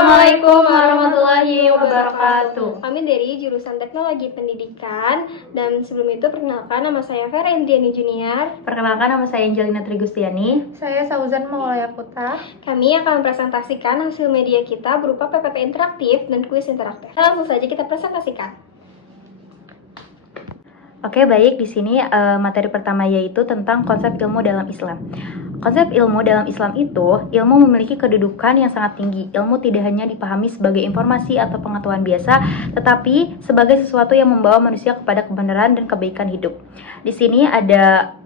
Assalamualaikum warahmatullahi wabarakatuh. Kami dari jurusan Teknologi Pendidikan, dan sebelum itu perkenalkan, nama saya Vera Indriani Junior. Perkenalkan, nama saya Angelina Trigustiani. Saya Sauzan Maulaya Putra. Kami akan mempresentasikan hasil media kita berupa PPT interaktif dan kuis interaktif. Langsung saja kita presentasikan. Oke, baik. Di sini materi pertama yaitu tentang konsep ilmu dalam Islam. Konsep ilmu dalam Islam itu, ilmu memiliki kedudukan yang sangat tinggi. Ilmu tidak hanya dipahami sebagai informasi atau pengetahuan biasa, tetapi sebagai sesuatu yang membawa manusia kepada kebenaran dan kebaikan hidup. Di sini ada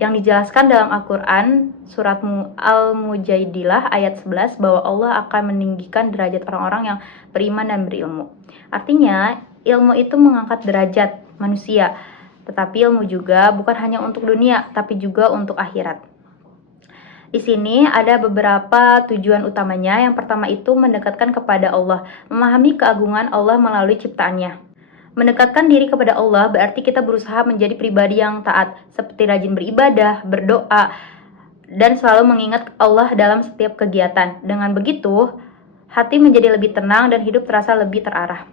yang dijelaskan dalam Al-Quran, surat Al-Mujadilah ayat 11, bahwa Allah akan meninggikan derajat orang-orang yang beriman dan berilmu. Artinya, ilmu itu mengangkat derajat manusia, tetapi ilmu juga bukan hanya untuk dunia, tapi juga untuk akhirat. Di sini ada beberapa tujuan utamanya. Yang pertama itu mendekatkan kepada Allah, memahami keagungan Allah melalui ciptaannya. Mendekatkan diri kepada Allah berarti kita berusaha menjadi pribadi yang taat, seperti rajin beribadah, berdoa, dan selalu mengingat Allah dalam setiap kegiatan. Dengan begitu, hati menjadi lebih tenang dan hidup terasa lebih terarah.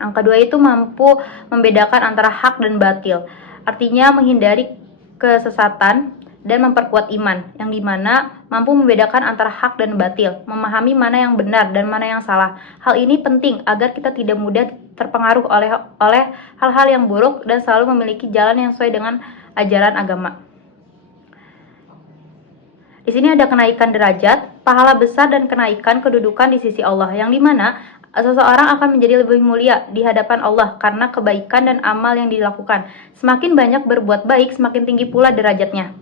Yang kedua itu mampu membedakan antara hak dan batil, artinya menghindari kesesatan dan memperkuat iman, yang dimana mampu membedakan antara hak dan batil, memahami mana yang benar dan mana yang salah. Hal ini penting agar kita tidak mudah terpengaruh oleh hal-hal yang buruk dan selalu memiliki jalan yang sesuai dengan ajaran agama. Di sini ada kenaikan derajat, pahala besar dan kenaikan kedudukan di sisi Allah, yang dimana seseorang akan menjadi lebih mulia di hadapan Allah karena kebaikan dan amal yang dilakukan. Semakin banyak berbuat baik, semakin tinggi pula derajatnya.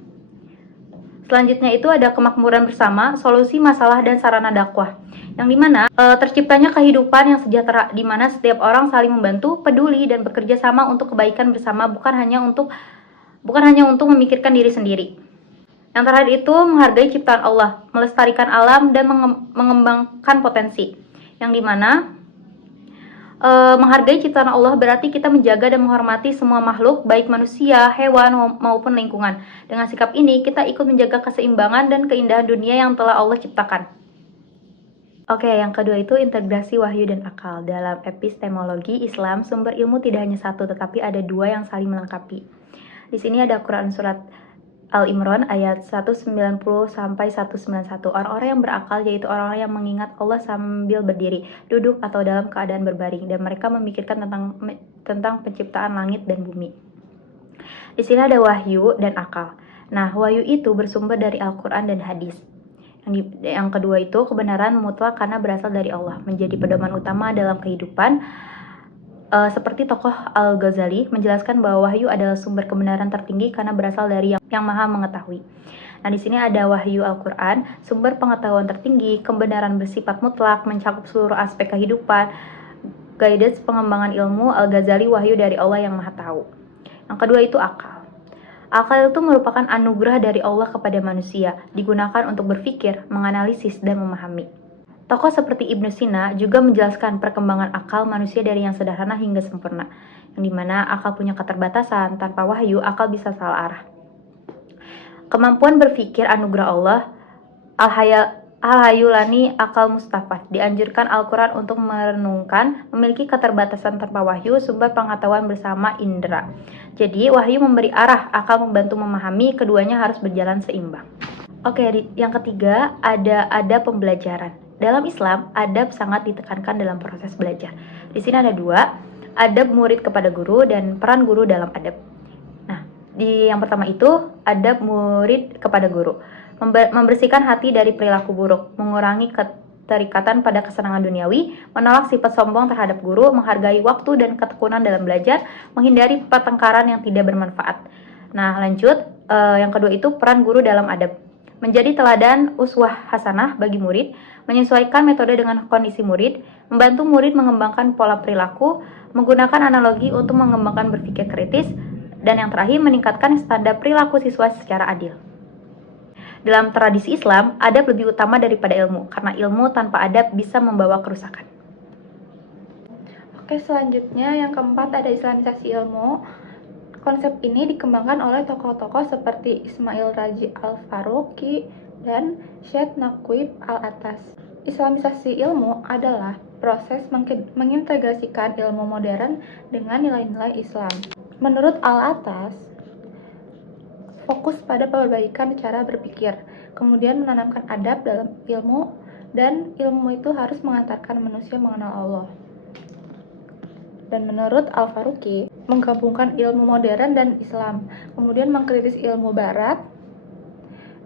Selanjutnya itu ada kemakmuran bersama, solusi masalah dan sarana dakwah, yang dimana terciptanya kehidupan yang sejahtera, di mana setiap orang saling membantu, peduli, dan bekerja sama untuk kebaikan bersama, bukan hanya untuk memikirkan diri sendiri. Yang terakhir itu menghargai ciptaan Allah, melestarikan alam, dan mengembangkan potensi, yang dimana menghargai ciptaan Allah berarti kita menjaga dan menghormati semua makhluk, baik manusia, hewan, maupun lingkungan. Dengan sikap ini, kita ikut menjaga keseimbangan dan keindahan dunia yang telah Allah ciptakan. Oke, yang kedua itu integrasi wahyu dan akal. Dalam epistemologi Islam, sumber ilmu tidak hanya satu, tetapi ada dua yang saling melengkapi. Di sini ada Quran surat Al-Imran ayat 190 sampai 191. Orang-orang yang berakal yaitu orang-orang yang mengingat Allah sambil berdiri, duduk, atau dalam keadaan berbaring, dan mereka memikirkan tentang penciptaan langit dan bumi. Di sini ada wahyu dan akal. Nah, wahyu itu bersumber dari Al-Quran dan hadis. Yang kedua itu kebenaran mutlak karena berasal dari Allah, menjadi pedoman utama dalam kehidupan. Seperti tokoh Al-Ghazali menjelaskan bahwa wahyu adalah sumber kebenaran tertinggi karena berasal dari yang maha mengetahui. Nah, di sini ada wahyu Al-Quran, sumber pengetahuan tertinggi, kebenaran bersifat mutlak, mencakup seluruh aspek kehidupan, guidance pengembangan ilmu. Al-Ghazali wahyu dari Allah yang maha tahu. Yang kedua itu akal. Akal itu merupakan anugerah dari Allah kepada manusia, digunakan untuk berpikir, menganalisis, dan memahami. Tokoh seperti Ibnu Sina juga menjelaskan perkembangan akal manusia dari yang sederhana hingga sempurna, yang dimana akal punya keterbatasan. Tanpa wahyu, akal bisa salah arah. Kemampuan berpikir anugerah Allah, Al-Hayulani akal mustafad. Dianjurkan Al-Quran untuk merenungkan, memiliki keterbatasan tanpa wahyu, sumber pengetahuan bersama indera. Jadi, wahyu memberi arah, akal membantu memahami, keduanya harus berjalan seimbang. Oke, yang ketiga ada pembelajaran. Dalam Islam, adab sangat ditekankan dalam proses belajar. Di sini ada dua, adab murid kepada guru dan peran guru dalam adab. Nah, yang pertama itu adab murid kepada guru, membersihkan hati dari perilaku buruk, mengurangi keterikatan pada kesenangan duniawi, menolak sifat sombong terhadap guru, menghargai waktu dan ketekunan dalam belajar, menghindari pertengkaran yang tidak bermanfaat. Nah, lanjut, yang kedua itu peran guru dalam adab, menjadi teladan uswah hasanah bagi murid, menyesuaikan metode dengan kondisi murid, membantu murid mengembangkan pola perilaku, menggunakan analogi untuk mengembangkan berpikir kritis, dan yang terakhir meningkatkan standar perilaku siswa secara adil. Dalam tradisi Islam, adab lebih utama daripada ilmu, karena ilmu tanpa adab bisa membawa kerusakan. Oke, selanjutnya yang keempat ada islamisasi ilmu. Konsep ini dikembangkan oleh tokoh-tokoh seperti Ismail Raji Al-Faruqi dan Syed Naqib Al-Atas. Islamisasi ilmu adalah proses mengintegrasikan ilmu modern dengan nilai-nilai Islam. Menurut Al-Atas, fokus pada perbaikan cara berpikir, kemudian menanamkan adab dalam ilmu, dan ilmu itu harus mengantarkan manusia mengenal Allah. Dan menurut Al-Faruqi, menggabungkan ilmu modern dan Islam, kemudian mengkritis ilmu barat,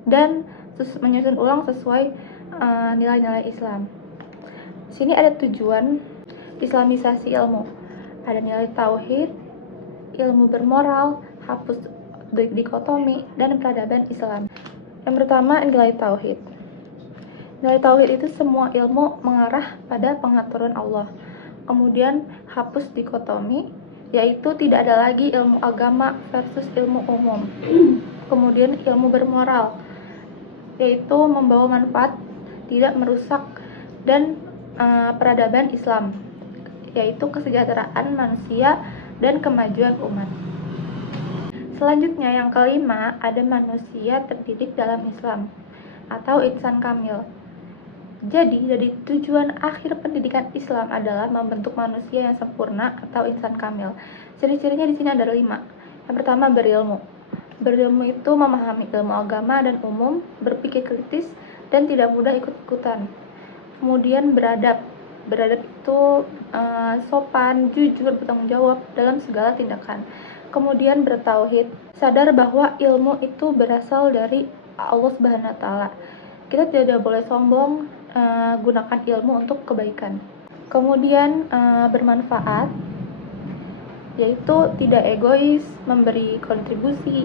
dan menyusun ulang sesuai nilai-nilai Islam. Di sini ada tujuan Islamisasi ilmu. Ada nilai tauhid, ilmu bermoral, hapus dikotomi, dan peradaban Islam. Yang pertama, nilai tauhid. Nilai tauhid itu semua ilmu mengarah pada pengaturan Allah. Kemudian hapus dikotomi, yaitu tidak ada lagi ilmu agama versus ilmu umum. Kemudian ilmu bermoral, yaitu membawa manfaat, tidak merusak, dan peradaban Islam, yaitu kesejahteraan manusia dan kemajuan umat. Selanjutnya yang kelima, ada manusia terdidik dalam Islam atau insan kamil. Jadi, dari tujuan akhir pendidikan Islam adalah membentuk manusia yang sempurna atau insan kamil. Ciri-cirinya di sini ada 5. Yang pertama, berilmu. Berilmu itu memahami ilmu agama dan umum, berpikir kritis, dan tidak mudah ikut-ikutan. Kemudian beradab. Beradab itu sopan, jujur, bertanggung jawab dalam segala tindakan. Kemudian bertauhid, sadar bahwa ilmu itu berasal dari Allah Subhanahu wa taala. Kita tidak boleh sombong, gunakan ilmu untuk kebaikan. Kemudian bermanfaat, yaitu tidak egois, memberi kontribusi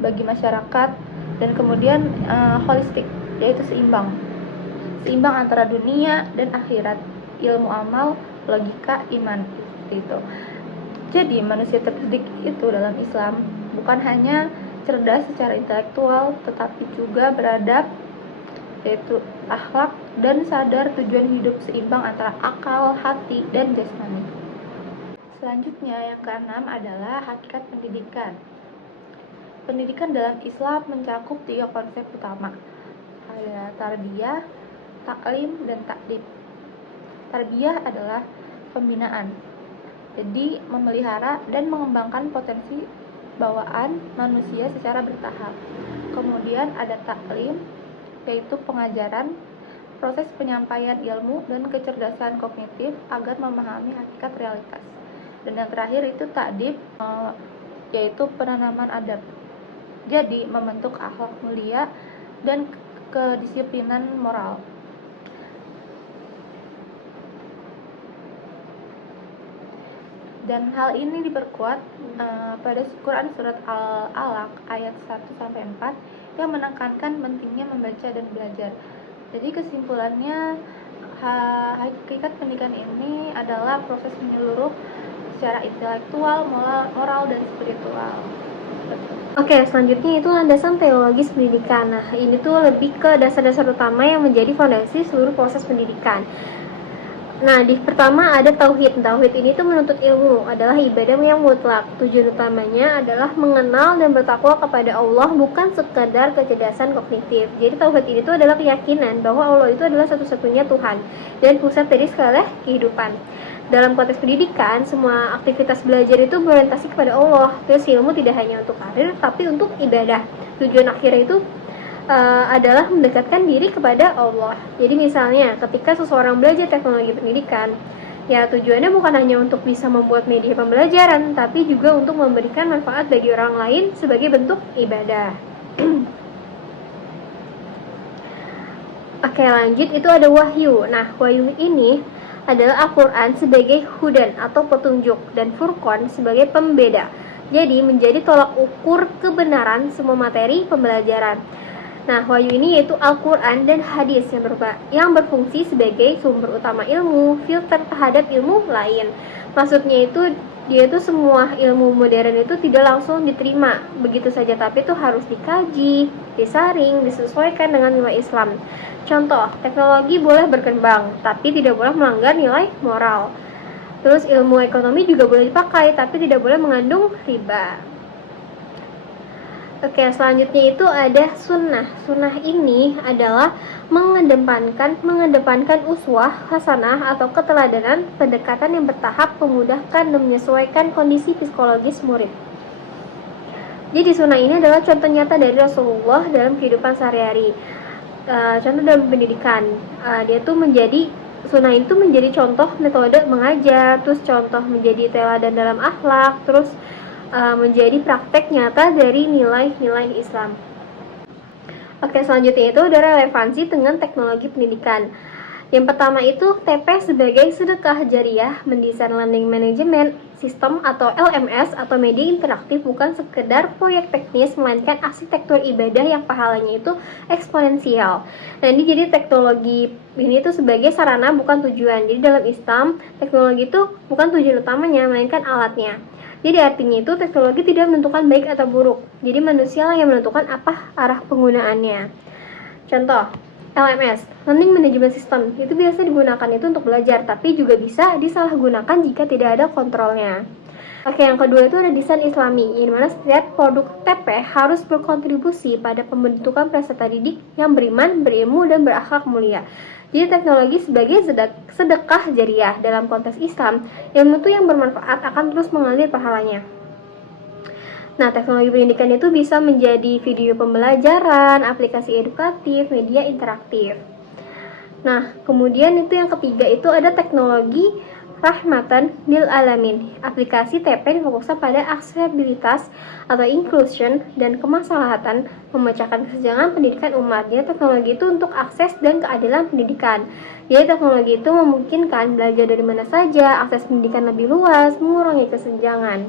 bagi masyarakat, dan kemudian holistik, yaitu seimbang antara dunia dan akhirat, ilmu amal, logika, iman, seperti itu. Jadi manusia terdidik itu dalam Islam bukan hanya cerdas secara intelektual, tetapi juga beradab, yaitu akhlak, dan sadar tujuan hidup seimbang antara akal, hati, dan jasmani. Selanjutnya yang keenam adalah hakikat pendidikan. Pendidikan dalam Islam mencakup 3 konsep utama. Ada tarbiyah, taklim, dan takdib. Tarbiyah adalah pembinaan. Jadi memelihara dan mengembangkan potensi bawaan manusia secara bertahap. Kemudian ada taklim, yaitu pengajaran, proses penyampaian ilmu dan kecerdasan kognitif agar memahami hakikat realitas. Dan yang terakhir itu takdib, yaitu penanaman adab. Jadi membentuk akhlak mulia dan kedisiplinan moral. Dan hal ini diperkuat pada Quran surat Al-Alaq ayat 1-4 yang menekankan pentingnya membaca dan belajar. Jadi kesimpulannya, hakikat pendidikan ini adalah proses menyeluruh secara intelektual, moral, dan spiritual. Oke, selanjutnya itu landasan teologis pendidikan. Nah, ini tuh lebih ke dasar-dasar utama yang menjadi fondasi seluruh proses pendidikan. Nah, pertama ada tauhid. Tauhid ini tuh menuntut ilmu, adalah ibadah yang mutlak. Tujuan utamanya adalah mengenal dan bertakwa kepada Allah, bukan sekadar kecerdasan kognitif. Jadi tauhid ini tuh adalah keyakinan bahwa Allah itu adalah satu-satunya Tuhan dan pusat dari segala kehidupan. Dalam konteks pendidikan, semua aktivitas belajar itu berorientasi kepada Allah. Terus ilmu tidak hanya untuk karir, tapi untuk ibadah. Tujuan akhirnya itu adalah mendekatkan diri kepada Allah. Jadi misalnya ketika seseorang belajar teknologi pendidikan, ya tujuannya bukan hanya untuk bisa membuat media pembelajaran, tapi juga untuk memberikan manfaat bagi orang lain sebagai bentuk ibadah. Oke, lanjut, itu ada wahyu. Nah, wahyu ini adalah Al-Quran sebagai hudan atau petunjuk, dan Furqan sebagai pembeda. Jadi menjadi tolak ukur kebenaran semua materi pembelajaran. Nah, wahyu ini yaitu Al-Quran dan hadis yang berfungsi sebagai sumber utama ilmu, filter terhadap ilmu lain. Maksudnya itu, dia itu semua ilmu modern itu tidak langsung diterima begitu saja, tapi itu harus dikaji, disaring, disesuaikan dengan nilai Islam. Contoh, teknologi boleh berkembang, tapi tidak boleh melanggar nilai moral. Terus ilmu ekonomi juga boleh dipakai, tapi tidak boleh mengandung riba. Oke, selanjutnya itu ada sunnah. Sunnah ini adalah mengedepankan uswah hasanah atau keteladanan, pendekatan yang bertahap, memudahkan dan menyesuaikan kondisi psikologis murid. Jadi sunnah ini adalah contoh nyata dari Rasulullah dalam kehidupan sehari-hari. Contoh dalam pendidikan, sunnah itu menjadi contoh metode mengajar, terus contoh menjadi teladan dalam akhlak, terus menjadi praktek nyata dari nilai-nilai Islam. Oke, selanjutnya itu ada relevansi dengan teknologi pendidikan. Yang pertama itu TP sebagai sedekah jariah, mendesain learning management system atau LMS atau media interaktif bukan sekedar proyek teknis, melainkan arsitektur ibadah yang pahalanya itu eksponensial. Nah, ini jadi teknologi ini tuh sebagai sarana bukan tujuan. Jadi dalam Islam, teknologi itu bukan tujuan utamanya, melainkan alatnya. Jadi artinya itu teknologi tidak menentukan baik atau buruk. Jadi manusia lah yang menentukan apa arah penggunaannya. Contoh, LMS, Learning Management System, itu biasa digunakan itu untuk belajar, tapi juga bisa disalahgunakan jika tidak ada kontrolnya. Oke, yang kedua itu ada desain Islami, di mana setiap produk TP harus berkontribusi pada pembentukan peserta didik yang beriman, berilmu, dan berakhlak mulia. Jadi teknologi sebagai sedekah jariah dalam konteks Islam, ilmu itu yang bermanfaat akan terus mengalir pahalanya. Nah, teknologi pendidikan itu bisa menjadi video pembelajaran, aplikasi edukatif, media interaktif. Nah, kemudian itu yang ketiga itu ada teknologi rahmatan lil alamin. Aplikasi TP difokuskan pada aksesibilitas atau inclusion dan kemaslahatan, memecahkan kesenjangan pendidikan umat. Jadi teknologi itu untuk akses dan keadilan pendidikan. Jadi teknologi itu memungkinkan belajar dari mana saja, akses pendidikan lebih luas, mengurangi kesenjangan.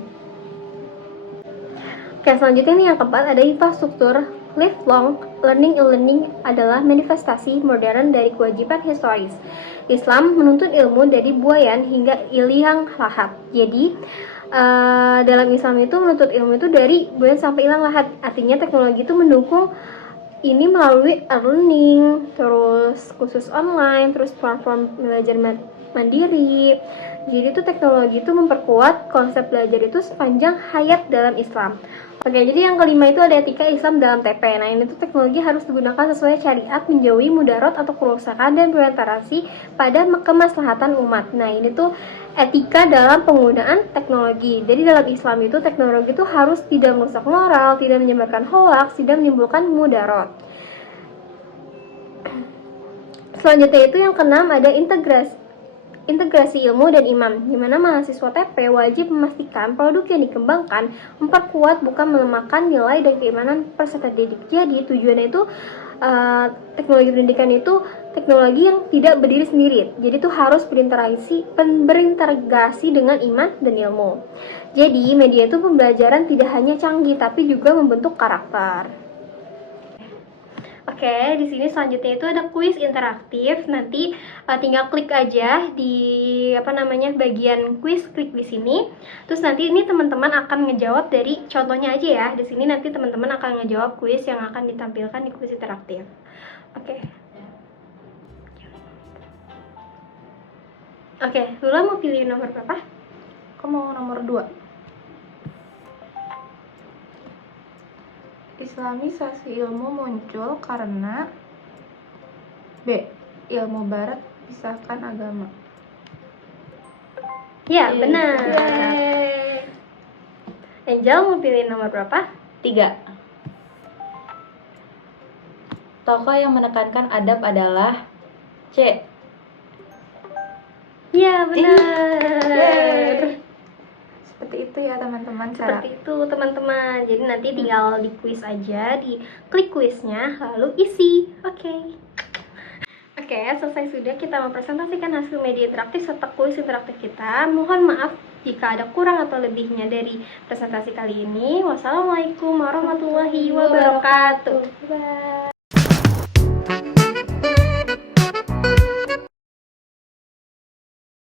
Oke, selanjutnya ini yang keempat ada infrastruktur. Lifelong learning adalah manifestasi modern dari kewajiban historis. Islam menuntut ilmu dari buayan hingga hilang lahat. Jadi dalam Islam itu menuntut ilmu itu dari buayan sampai hilang lahat. Artinya teknologi itu mendukung ini melalui learning, terus kursus online, terus platform belajar mandiri. Jadi itu teknologi itu memperkuat konsep belajar itu sepanjang hayat dalam Islam. Oke, jadi yang kelima itu ada etika Islam dalam TP. Nah, ini tuh teknologi harus digunakan sesuai syariat, menjauhi mudarat atau kerusakan dan berorientasi pada kemaslahatan umat. Nah, ini tuh etika dalam penggunaan teknologi. Jadi dalam Islam itu teknologi itu harus tidak merusak moral, tidak menyebarkan hoaks, tidak menimbulkan mudarat. Selanjutnya itu yang keenam ada integrasi ilmu dan imam, di mana mahasiswa TP wajib memastikan produk yang dikembangkan memperkuat bukan melemahkan nilai dan keimanan peserta didik. Jadi tujuannya itu teknologi pendidikan itu teknologi yang tidak berdiri sendiri. Jadi itu harus berintegrasi dengan iman dan ilmu. Jadi media itu pembelajaran tidak hanya canggih tapi juga membentuk karakter. Oke, di sini selanjutnya itu ada kuis interaktif. Nanti tinggal klik aja di bagian kuis, klik di sini. Terus nanti ini teman-teman akan ngejawab dari contohnya aja ya. Di sini nanti teman-teman akan ngejawab kuis yang akan ditampilkan di kuis interaktif. Oke, Lula mau pilih nomor berapa? Aku mau nomor 2. Islamisasi ilmu muncul karena B. Ilmu barat pisahkan agama. Ya, benar. Angel mau pilih nomor berapa? 3. Tokoh yang menekankan adab adalah C. Ya, benar. Seperti itu ya teman-teman. Seperti itu teman-teman. Jadi nanti tinggal di kuis aja, di klik kuisnya lalu isi. Oke, selesai sudah kita mempresentasikan hasil media interaktif serta kuis interaktif kita. Mohon maaf jika ada kurang atau lebihnya dari presentasi kali ini. Wassalamualaikum warahmatullahi wabarakatuh. Bye.